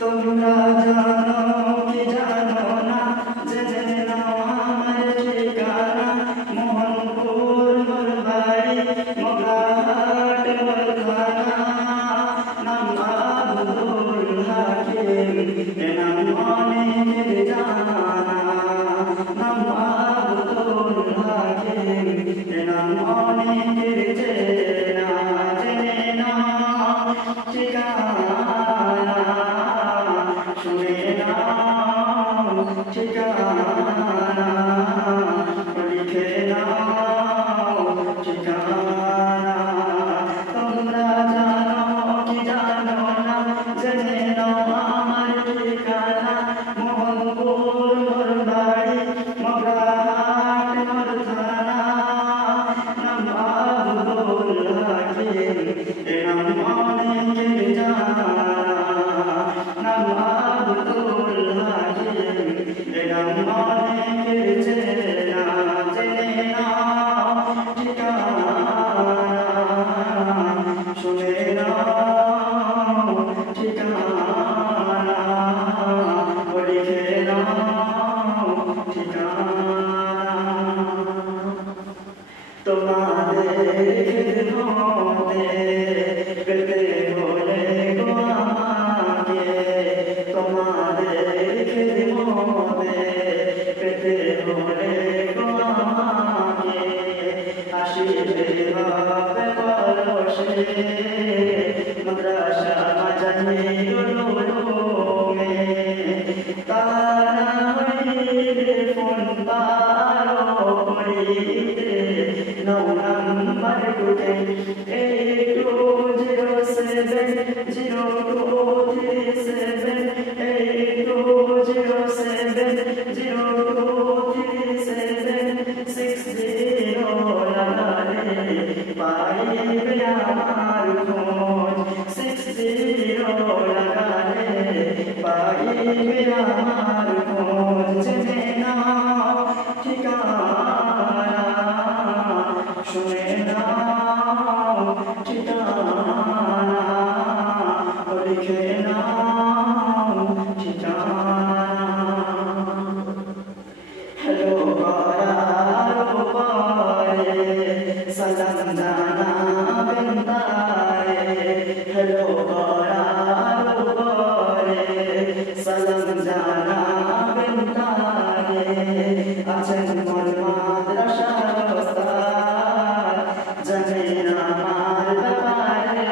তোমরা জানো কি জানো না, জেনে নাও আমার ঠিকানা। মোহনপুর মোর বাড়ি, মোগরাহাট মোর থানা। নাম আব্দুল হাকিম, এ নাম অনেকের জানা। নাম আব্দুল হাকিম, এ নাম অনেকের চেনা। জেনে নাও ঠিকানা, শুনে নাও ঠিকানা, লিখে নাও ঠিকানা। তোমরা জানো কি জানো না, জেনে নাও আমার ঠিকানা। মোহনপুর মোর বাড়ি, মোগরাহাট মোর থানা। নাম আব্দুল হাকিম, এ নাম অনেকের জানা। নাম আব্দুল হাকিম, এ নাম অনেকের চেনা। জেনে নাও ঠিকানা, শুনে নাও ঠিকানা, লিখে নাও ঠিকানা। তোমাদের খেদমতে পেতে হলে গো আমাকে, তোমাদের খেদমতে পেতে হলে গো আমাকে। আসিবে হবে পরশে, মাদ্রাসা মাজাহিরুল উলুমে। তারা হইলে ফোন পারো করিতে, নৌ নাম্বার টুকে 82070237, 8207023760 লাগালে পাইবে আমার খোঁজ। 60 লাগালে পাইবে আমার খোঁজ। জেনে নাও ঠিকানা, শুনে নাও ঠিকানা, লিখে নাও ঠিকানা। হ্যালো করার পরে সালাম জানাবেন তারে। হ্যালো করার পরে সালাম জানাবেন তারে। আছেন মোর মাদ্রাসার ওস্তাদ, জানেন আমার ব্যাপারে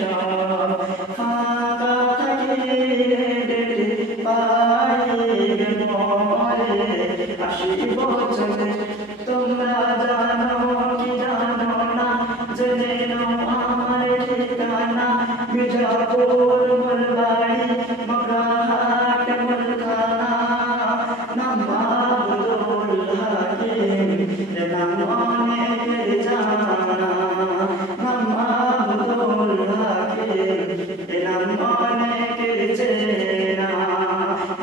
সব। ফাঁকা থাকিলে ডেকে পাইবে মোরে, আসিব চলে। তোমরা জানো কি জানো না, জেনে নাও আমার ঠিকানা। মির্জাপুর মোর বাড়ি, মোগরাহাট মোর থানা। নাম আব্দুল হাকিম, এ নাম অনেকের জানা। নাম আব্দুল হাকিম, এ নাম অনেকের চেনা।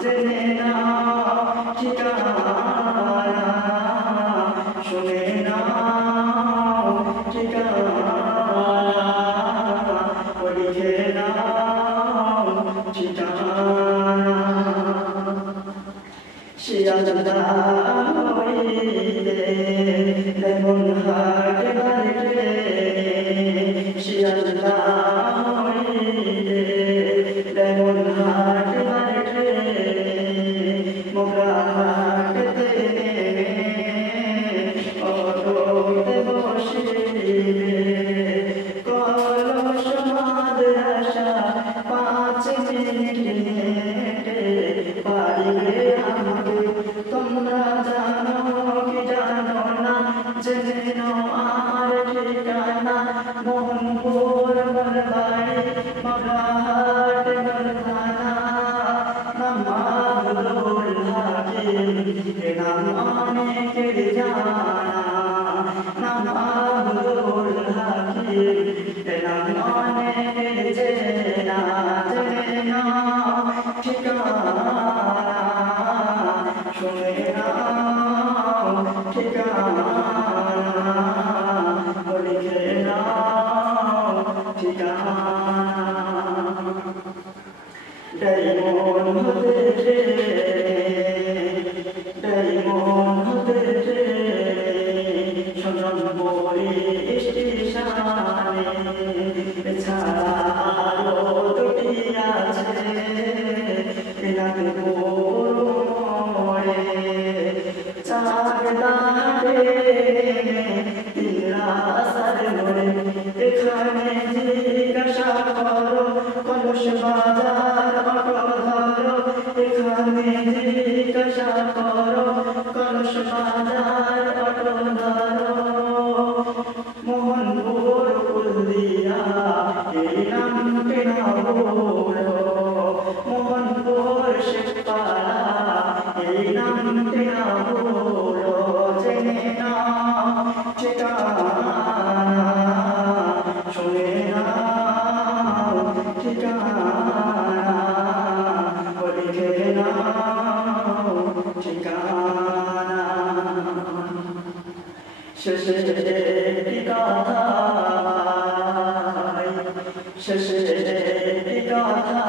জেনে নাও ঠিকানা, শুনে নাও ঠিকানা, লিখে নাও ঠিকানা। শিয়ালদা হইতে লেমনহাট বাড়িতে, শিয়ালদা হইতে লেমনহাট বাড়িতে। মোগরাহাটতে নেমে অটোতে বসিবে, কলস মাদ্রাসা 5 মিনিট হেঁটে পারিবে আমাকে। তোমরা জানো কি জানো ডায়মন্ড হতে ডায়মন্ড হতে সজনপুরি স্টেশনে ছাড়া আরো দুটি আছে নাগপুর মোড়ে চাকদাতে তিন রাস্তার মোড়ে এখানে জিজ্ঞাসা করো কলস বাজার অটো ধরো এখানে জিজ্ঞাসা করো কলস বাজার অটো ধরো মোহনপুর কুলদিয়া এই নামটি না ভুলো মোহনপুর শেখপাড়া এই নামটি না ভুলো জেনে নাও ঠিকানা শুনে নাও ঠিকানা লিখে নাও ঠিকানা শেষে একটি কথা শেষে একটি কথা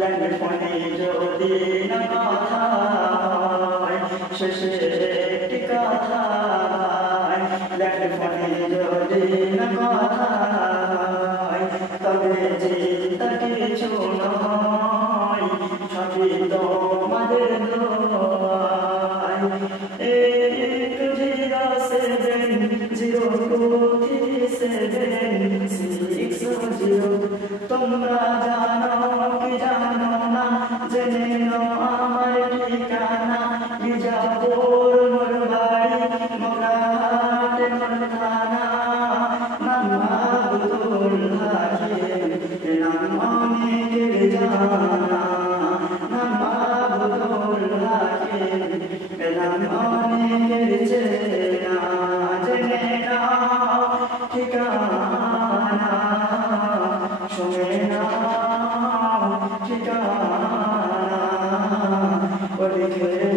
লাগবে ফোনে যদি না কথা শেষে একটি কথা লাগবে ফোনে যদি না কথা তবে চিন্তা কিছু নয় সবই তোমাদের দোয়ায় 823760 তোমরা জানো কি জানো না জেনে নাও আমার ঠিকানা বিজাপুর মোর বাড়ি মগরাহাট মোর থানা নাম আব্দুল হাকিম নাম অনেকের জানা নাম আব্দুল হাকিম নাম অনেকের চেনা জেনে নাও ঠিকানা শুনে নাও ঠিকানা লিখে